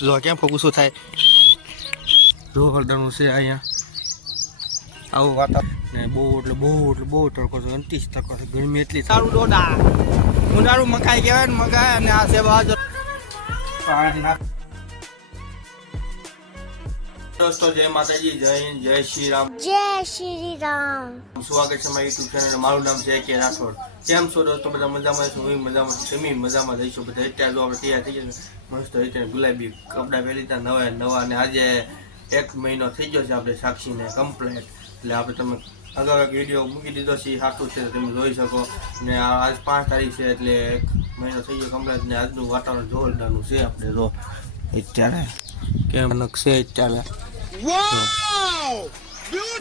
જો કેમ ફોકુસો થાય? જો હળદરનું છે અહીંયા. આવું વાતાવરણ બહુ એટલે બહુ એટલે બહુ તડકો છે અંતિશ તડકો છે ગરમી એટલી સારું ડોડા ઉનાળું મકાઈ કહેવાય ને મકાઈ અને આ સેવા દોસ્તો જય માતાજી જય હિન્દ જય શ્રી રામ જય શ્રી રામ સ્વાગત છે મારા યુટ્યુબ ચેનલ મારું નામ છે કે રાઠોડ. કેમ છો દોસ્તો? બધા મજામાં છો? હું મજામાં છું. તમે મજામાં રહીશું બધા અત્યારે જો આપણે તૈયાર થઈ ગયા મસ્ત અત્યારે ગુલાબી કપડાં પહેરી હતા નવા નવા અને આજે એક મહિનો થઈ ગયો છે આપણે સાક્ષીને કમ્પ્લેટ એટલે આપણે તમે અગાઉ એક વીડિયો મૂકી દીધો છે એ સાચું છે તમે જોઈ શકો. ને આ આજ પાંચ તારીખ છે એટલે એક મહિનો થઈ ગયો કમ્પ્લેટ ને આજનું વાતાવરણ જોરદારનું છે આપણે જો. અત્યારે. કેમ? છે અત્યારે.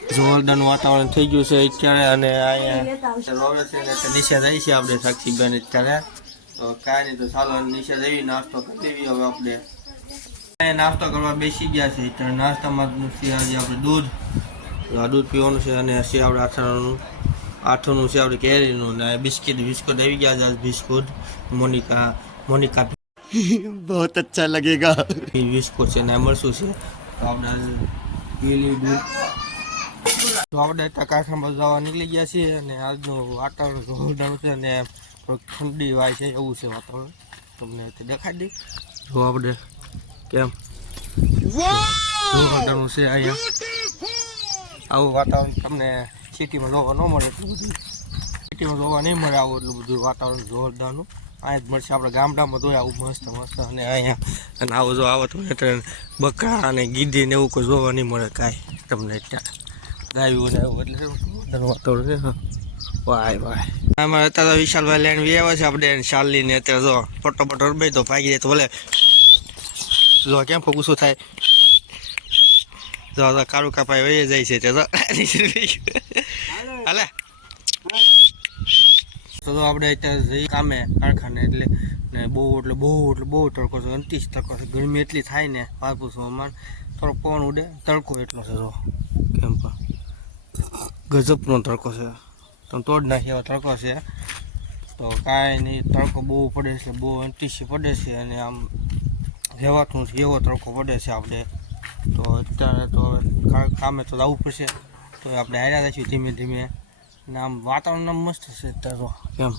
જોરદાર વાતાવરણ થઈ ગયું છે અત્યારે અને અહીંયા રોવે છે એટલે નિશા જાય છે આપણે સાક્ષીબેન અત્યારે કાંઈ નહીં તો ચાલો નિશા જઈ નાસ્તો કરી દેવી હવે આપણે નાસ્તો કરવા બેસી ગયા છે અત્યારે નાસ્તામાં છે આજે આપણે દૂધ આ દૂધ પીવાનું છે અને છે આપણે અથાણાનું આઠનું છે આપણે કેરીનું ને બિસ્કિટ બિસ્કુટ આવી ગયા છે બિસ્કુટ મોનિકા મોનિકા બહુ અચ્છા લગેગા બિસ્કુટ છે ને મરસું છે તો આપણે કારખાનામાં જવા નીકળી ગયા છીએ અને આજનું વાતાવરણ જોરદાર છે અને ઠંડી વાય છે એવું છે વાતાવરણ. તમને દેખાડી દઈ. જો આપણે કેમ જોરદારનું છે અહીંયા. આવું વાતાવરણ તમને સિટીમાં જોવા ન મળે એટલું બધું. સિટીમાં જોવા નહીં મળે આવું એટલું બધું વાતાવરણ જોરદારનું. અહીંયા જ મળશે. આપણે ગામડામાં જોયા આવું મસ્ત મસ્ત. અને અહીંયા, અને આવો જો આવો હોય એટલે બકરા અને ગીધી ને એવું કોઈ જોવા નહીં મળે કાંઈ. તમને અત્યારે ગાયું એટલે વાતાવરણ. વાય વાય. આમાં અત્યારે તો વિશાલભાઈ લેન વી આવ્યા છે આપણે શાલની ને અત્યારે જો ફોટો રબાઈ તો ભાગી જાય તો ભલે. જો કેમ ફોકુસો થાય? જો કાળું કાપાઈ વહી જાય છે તે તો. હાલે. તો તો આપણે અત્યારે જઈ કામે કારખાને એટલે ને બહુ, એટલે બહુ એટલે બહુ તડકો છે અંતિશ તડકો છે. ગરમી એટલી થાય ને પાપુસો અમારે, થોડોક પવન ઉડે, તડકો એટલો છે જો, કેમ પણ ગજબનો તડકો છે. તમે તોડ નાખી એવો તડકો છે. તો કાંઈ નહીં, તડકો બહુ પડે છે, બહુ અંતિશ પડે છે અને આમ રહેવાતું છે એવો તડકો પડે છે આપણે. તો અત્યારે તો કામે તો લાવવું પડશે. તો આપણે હાર્યા રહીશું ધીમે ધીમે. અને આમ વાતાવરણ આમ મસ્ત છે અત્યારે તો. કેમ?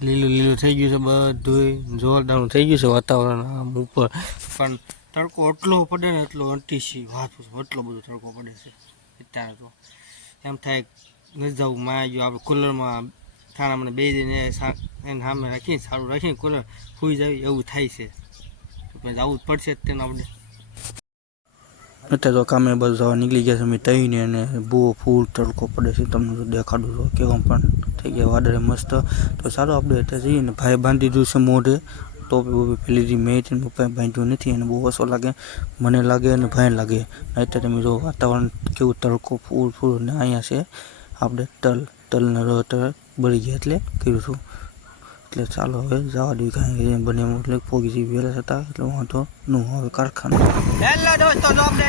લીલું લીલું થઈ ગયું છે બધું જોરદાર થઈ ગયું છે વાતાવરણ આમ ઉપર. પણ તડકો એટલો પડે ને એટલો અંટીસી વાત એટલો બધો તડકો પડે છે અત્યારે તો. એમ થાય નથી જવું માં ગયો આપણે કુલરમાં થાણા મને બે દઈને એને સામે રાખીને સારું રાખીને કુલર સુઈ જાય એવું થાય છે. તો જવું જ પડશે જ તેને આપણે. અત્યારે તો કામે બધું નીકળી ગયા છે, અમે તઈને અને બહુ ફૂલ તડકો પડે છે, તમને તો દેખાડું છું કેવા પણ થઈ ગયા વાદળે મસ્ત. તો સારું આપણે અત્યારે જઈએ ને ભાઈ બાંધી દીધું છે મોઢે. ટોપી બોપી પેલી હતી મેં, તેને પપ્પાએ બાંધ્યું નથી અને બહુ ઓછો લાગે. મને લાગે અને ભાઈ લાગે. અત્યારે તમે જો વાતાવરણ કેવું તડકો, ફૂલ ફૂલ ને અહીંયા છે. આપણે તલ, તલના તલ બળી ગયા એટલે કર્યું છું. એટલે ચાલો હવે જવા દઉં કાંઈ બને એમ એટલે પોગી જઈ વહેલા હતા એટલે વાંધો ન હવે કારખાનું હેલો દોસ્તો જો આપણે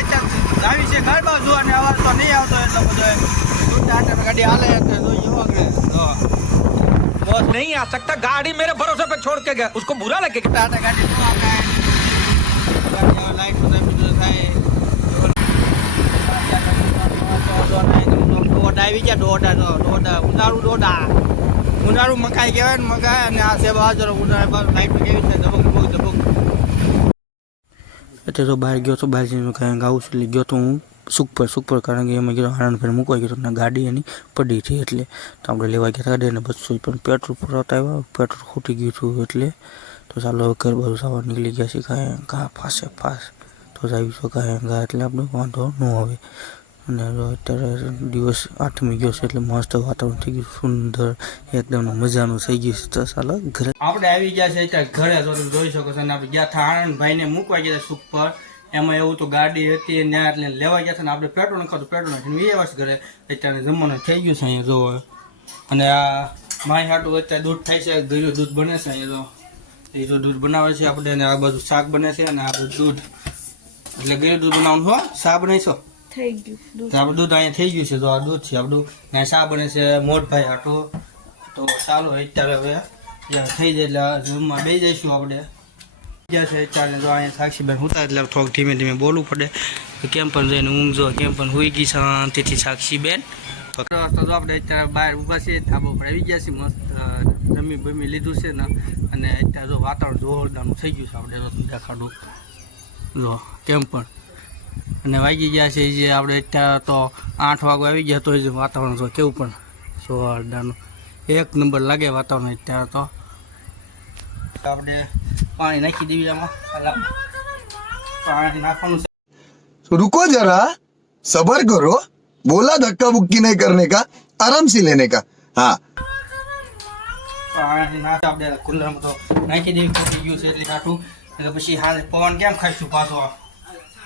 આવી છે ઘર બાજુ અને અવાજ તો નહીં આવતો એટલો બધો ગાડી હાલે એટલે જોઈએ बॉस नहीं आ सकता गाड़ी मेरे भरोसे पे छोड़ के गया उसको बुरा लगेगा ટાટા ગાડી નો આપણે ગાડી લાઈટ બધા બધું થાય દોડા આવી ગયા દોડા તો દોડા ઉનાળું દોડા ઉનાળું મકાઈ કહેવાય ને મકાઈ અને આ સેવા હાજર ઉનાળા બાર લાઈટ કેવી છે ધબક ધબક ધબક એટલે તો બહાર ગયો તો બહાર જઈને કાંઈ ગાઉં છું. એટલે ગયો તો હું સુખપર સુખપર કારણ કે એમાં ગયો આણંદભાઈ મૂકવા ગયો ને ગાડી એની પડી હતી એટલે તો આપણે લેવા ગયા ગાડી અને બસો પણ પેટ્રોલ પુરાવતા આવ્યા, પેટ્રોલ ખૂટી ગયું હતું એટલે તો ચાલો હવે ઘર બધું સવાર નીકળી ગયા છે કાંઈ ઘા ફાસે ફાસ. તો જાવી છો કાંઈ ઘા એટલે આપણે વાંધો ન આવે. અને અત્યારે દિવસ આઠમી ગયો છે એટલે મસ્ત વાતાવરણ થઈ ગયું સુંદર, એકદમ મજાનું થઈ ગયું છે. તો ચાલો, ઘરે આપણે આવી ગયા છે અત્યારે ઘરે તો તમે જોઈ શકો છો અને આપણે ગયા હતા આણંદભાઈને મૂકવા ગયા સુખ પર. એમાં એવું તો ગાડી હતી ત્યાં એટલે લેવા ગયા હતા ને આપણે પેટ્રોલ નખાતું, પેટ્રોલ નાખીને એ આવ્યા ઘરે અત્યારે જમવાનું થઈ ગયું છે અહીંયા, જો અને આ માય હાટું અત્યારે દૂધ થાય છે ગયું દૂધ બને છે અહીંયા તો એ તો દૂધ બનાવે છે આપણે, અને આ બધું શાક બને છે, અને આ બધું દૂધ. એટલે ગયું દૂધ બનાવવાનું હો, શાક બનાવીશો. થઈ ગયું, દૂધ. અહીંયા થઈ ગયું છે, તો આ દૂધ છે, આપણું ને શા બને છે, મોટભાઈ આટો તો ચાલો, અત્યારે હવે થઈ જાય એટલે રૂમમાં બે જઈશું આપણે. ગયા છે અત્યારે તો અહીંયા સાક્ષીબેન હુતા એટલે થોડુંક ધીમે ધીમે બોલવું પડે. કેમ પણ જઈને ઊંઘજો કેમ પણ હોઈ ગઈ શાંતિથી સાક્ષીબેન. તો આપણે અત્યારે બહાર ઊભા છીએ, ધાબો પર આવી ગયા છીએ, મસ્ત જમી બમી લીધું છે ને. અને અત્યારે જો વાતાવરણ જોરદારનું થઈ ગયું છે આપણે દેખાડું જો, કેમ પણ. અને વાગી ગયા છે જે આપણે અત્યારે તો આઠ વાગે આવી ગયા તો જ વાતાવરણ તો કેવું પણ સોહારદાનું એક નંબર લાગે વાતાવરણ અત્યારે તો. આપણે પાણી નાખી દેવી પાણી નાખવાનું છે. રૂકો જરા. સબર કરો. બોલા ધક્કા મુક્કી નહીં કરને કા. આરામ સી લેને કા. હા. પાણી નાખ તો નાખી દેવી ગયું છે એટલે એટલે પછી હાલ પવન કેમ ખાઈશું પાછો